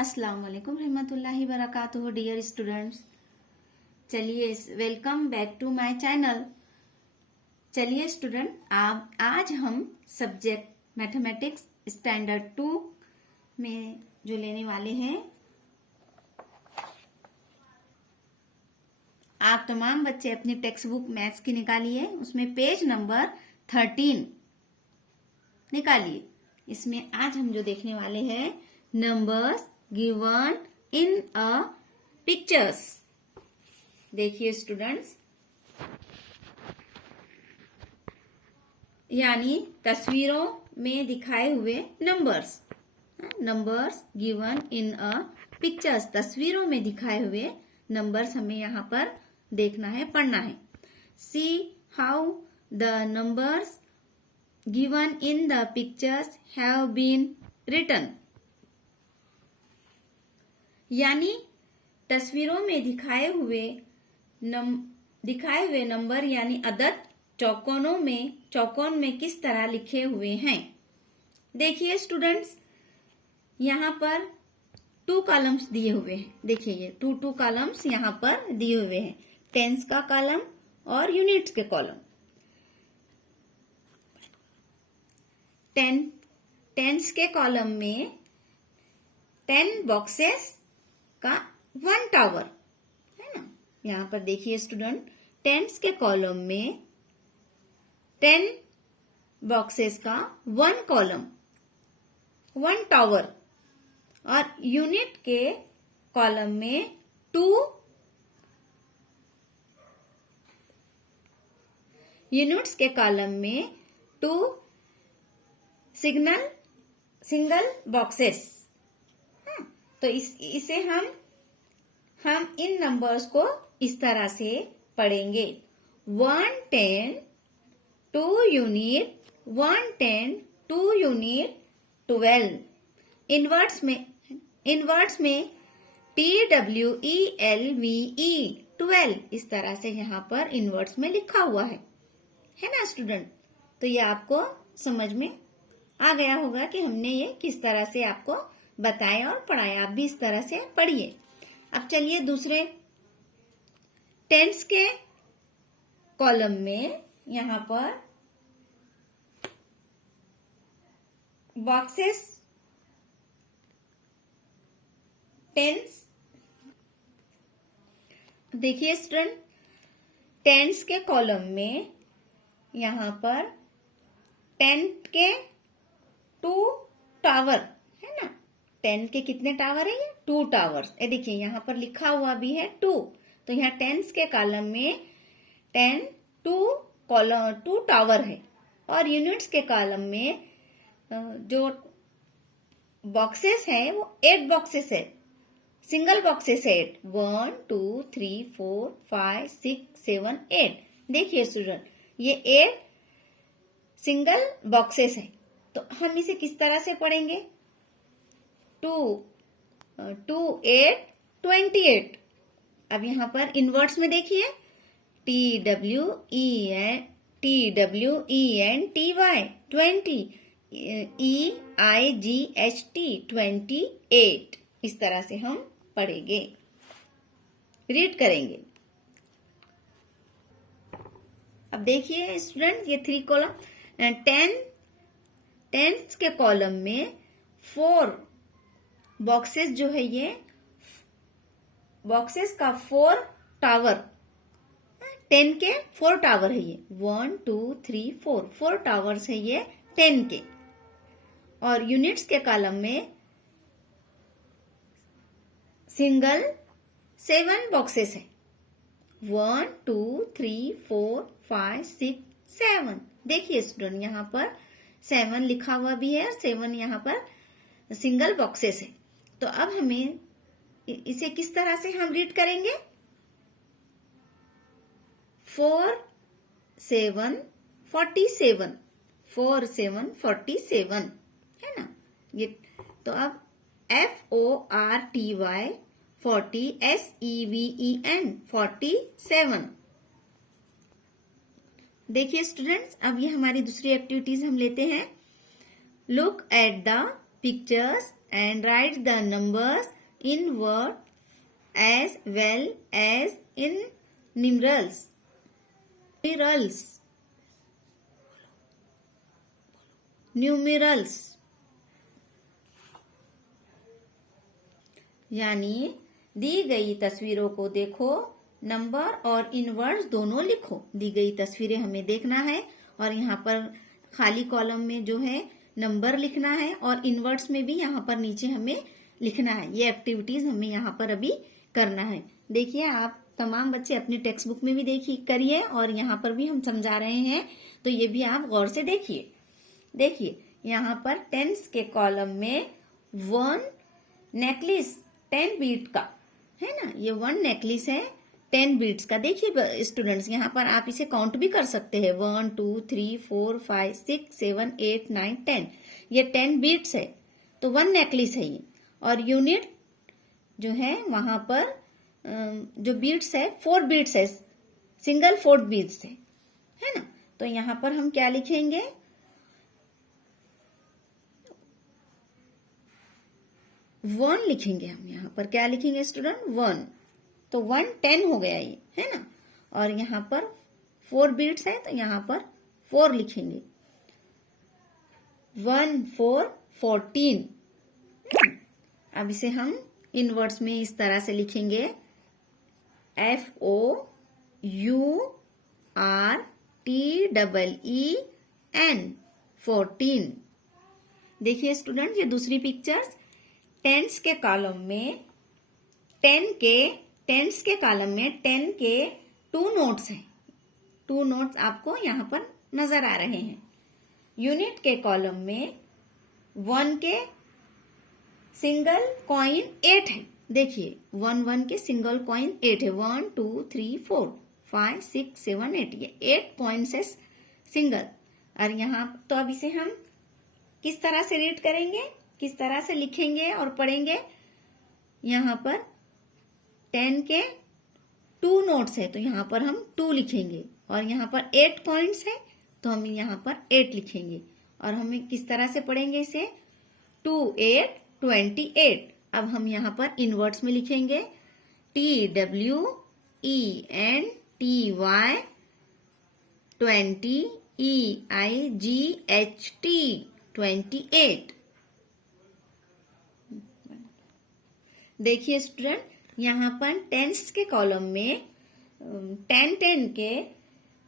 अस्सलाम वालेकुम रहमतुल्लाहि वबरकातुहू डियर स्टूडेंट्स। चलिए welcome back to my channel. चलिए स्टूडेंट, आज हम सब्जेक्ट मैथमेटिक्स स्टैंडर्ड 2 में जो लेने वाले हैं, आप तमाम बच्चे अपनी टेक्स्ट बुक मैथ्स की निकालिए, उसमें पेज नंबर 13 निकालिए। इसमें आज हम जो देखने वाले हैं, numbers given in a pictures. देखिए स्टूडेंट्स, यानी तस्वीरों में दिखाए हुए numbers. Numbers given in a pictures, तस्वीरों में दिखाए हुए नंबर्स हमें यहाँ पर देखना है, पढ़ना है। See how the numbers given in the pictures have been written। यानी तस्वीरों में दिखाए हुए नंबर यानी अदद चौकोन में किस तरह लिखे हुए हैं। देखिए स्टूडेंट्स, यहाँ पर 2 कॉलम्स दिए हुए हैं। देखिए ये 2 कॉलम्स यहाँ पर दिए हुए हैं, टेंस का कॉलम और यूनिट्स के कॉलम। टेंस के कॉलम में 10 बॉक्सेस का 1 टावर है ना। यहाँ पर देखिए स्टूडेंट, टेंस के कॉलम में 10 बॉक्सेस का 1 कॉलम 1 टावर, और यूनिट के कॉलम में 2 यूनिट्स के कॉलम में 2 सिंगल बॉक्सेस। तो इसे हम इन नंबर्स को इस तरह से पढ़ेंगे, 110 2 यूनिट 110 2 यूनिट 12। इनवर्ट्स में TWELVE 12 इस तरह से यहाँ पर इनवर्ट्स में लिखा हुआ है ना स्टूडेंट। तो ये आपको समझ में आ गया होगा कि हमने ये किस तरह से आपको बताया और पढ़ाया। आप भी इस तरह से पढ़िए। अब चलिए दूसरे टेंस के कॉलम में यहाँ पर बॉक्सेस टेंस। देखिए स्टूडेंट, टेंस के कॉलम में यहाँ पर 10 के 2 टावर है ना। 10 के कितने टावर है? ये 2 टावर्स। ये देखिए यहाँ पर लिखा हुआ भी है 2। तो यहाँ टेंस के कॉलम में 10 2 टावर है, और यूनिट्स के कॉलम में जो बॉक्सेस है वो 8 बॉक्सेस है, सिंगल बॉक्सेस है 8। 1 2 3 4 5 6 7 8। देखिए स्टूडेंट, ये 8 सिंगल बॉक्सेस है। तो हम इसे किस तरह से पढ़ेंगे? 2 8 28। अब यहाँ पर इनवर्ट्स में देखिए, TWENTY 20 EIGHT 28। इस तरह से हम पढ़ेंगे, रीड करेंगे। अब देखिए स्टूडेंट, ये 3 कॉलम 10 के कॉलम में 4 बॉक्सेस जो है, ये बॉक्सेस का 4 टावर, 10 के 4 टावर है ये। 1 2 3 4 टावर्स है ये 10 के। और यूनिट्स के कॉलम में सिंगल 7 बॉक्सेस है। 1 2 3 4 5 6 7। देखिए स्टूडेंट, यहाँ पर 7 लिखा हुआ भी है, और 7 यहाँ पर सिंगल बॉक्सेस है। तो अब हमें इसे किस तरह से हम रीड करेंगे? 4 7 47 4 7 47 है ना ये। तो अब FORTY 40 SEVEN 47। देखिए स्टूडेंट्स, अब ये हमारी दूसरी एक्टिविटीज हम लेते हैं। Look at the pictures and write the numbers in word as well as in numerals. Numerals यानी दी गई तस्वीरों को देखो, नंबर और इन वर्ड्स दोनों लिखो। दी गई तस्वीरें हमें देखना है और यहाँ पर खाली कॉलम में जो है नंबर लिखना है और इन वर्ड्स में भी यहाँ पर नीचे हमें लिखना है। ये एक्टिविटीज हमें यहाँ पर अभी करना है। देखिए, आप तमाम बच्चे अपनी टेक्स्ट बुक में भी देखिए, करिए और यहाँ पर भी हम समझा रहे हैं, तो ये भी आप गौर से देखिए। देखिए, यहाँ पर टेंस के कॉलम में 1 नेकलेस 10 बीट का है ना, ये 1 नेकलेस है 10 बीट्स का। देखिए स्टूडेंट्स, यहाँ पर आप इसे काउंट भी कर सकते हैं, 1 2 3 4 5 6 7 8 9 10। ये 10 बीट्स है तो 1 नेकलेस है ये। और यूनिट जो है वहां पर जो बीट्स है 4 बीट्स है, सिंगल 4 बीट्स है ना। तो यहाँ पर हम क्या लिखेंगे, 1 लिखेंगे। हम यहाँ पर क्या लिखेंगे स्टूडेंट, 1। तो 1 10 हो गया ये, है ना। और यहाँ पर 4 बीट्स है तो यहाँ पर 4 लिखेंगे। 1 4 14। अब इसे हम इन वर्ड्स में इस तरह से लिखेंगे, FOURTEEN 14। देखिए स्टूडेंट, ये दूसरी पिक्चर्स टेंस के कॉलम में 10 के 2 नोट्स हैं। 2 नोट्स आपको यहाँ पर नजर आ रहे हैं। यूनिट के कॉलम में 1 के सिंगल कॉइन 8 है। देखिए 1 के सिंगल कॉइन 8 है। 1 2 3 4 5 6 7 8, ये 8 कॉइन्स है सिंगल। और यहाँ तो अब इसे हम किस तरह से रीड करेंगे, किस तरह से लिखेंगे और पढ़ेंगे। यहाँ पर 10 के 2 नोट्स है तो यहाँ पर हम 2 लिखेंगे। और यहाँ पर 8 पॉइंट्स है तो हम यहाँ पर 8 लिखेंगे। और हमें किस तरह से पढ़ेंगे इसे, 2 8 28। अब हम यहाँ पर इनवर्ड्स में लिखेंगे, TWENTY 20 EIGHT 28। देखिए स्टूडेंट, यहाँ पर टेंस के कॉलम में 10 के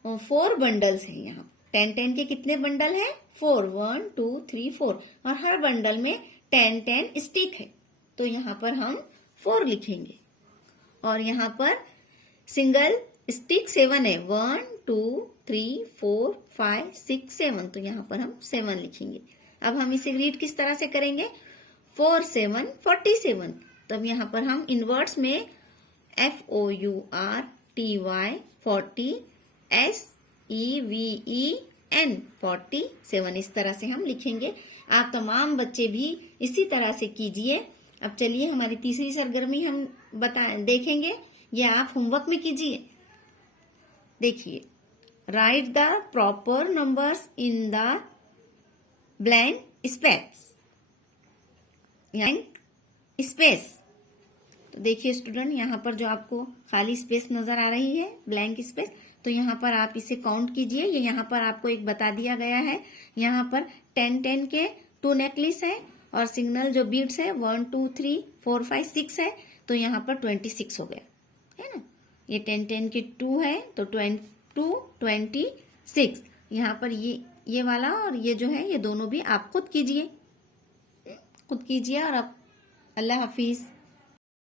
4 बंडल्स हैं। यहाँ 10 के कितने बंडल हैं, 4। 1 2 3 4। और हर बंडल में 10 स्टिक है तो यहाँ पर हम 4 लिखेंगे। और यहाँ पर सिंगल स्टिक 7 है। 1 2 3 4 5 6 7, तो यहाँ पर हम 7 लिखेंगे। अब हम इसे रीड किस तरह से करेंगे, 4 7 47। तो अब यहाँ पर हम इनवर्ड्स में FOURTY 40 SEVEN 47, इस तरह से हम लिखेंगे। आप तमाम बच्चे भी इसी तरह से कीजिए। अब चलिए हमारी तीसरी सरगर्मी हम देखेंगे, ये आप होमवर्क में कीजिए। देखिए, right the proper numbers in the blank space. तो देखिए स्टूडेंट, यहाँ पर जो आपको खाली स्पेस नजर आ रही है, ब्लैंक स्पेस, तो यहाँ पर आप इसे काउंट कीजिए। ये यहाँ पर आपको एक बता दिया गया है। यहाँ पर 10 के 2 नेकलेस है और सिग्नल जो बीट्स है 1 2 3 4 5 6 है तो यहाँ पर 26 हो गया, है ना। ये 10 के 2 है तो 26। यहाँ पर ये वाला और ये जो है, ये दोनों भी आप खुद कीजिए और अब अल्लाह हाफिज।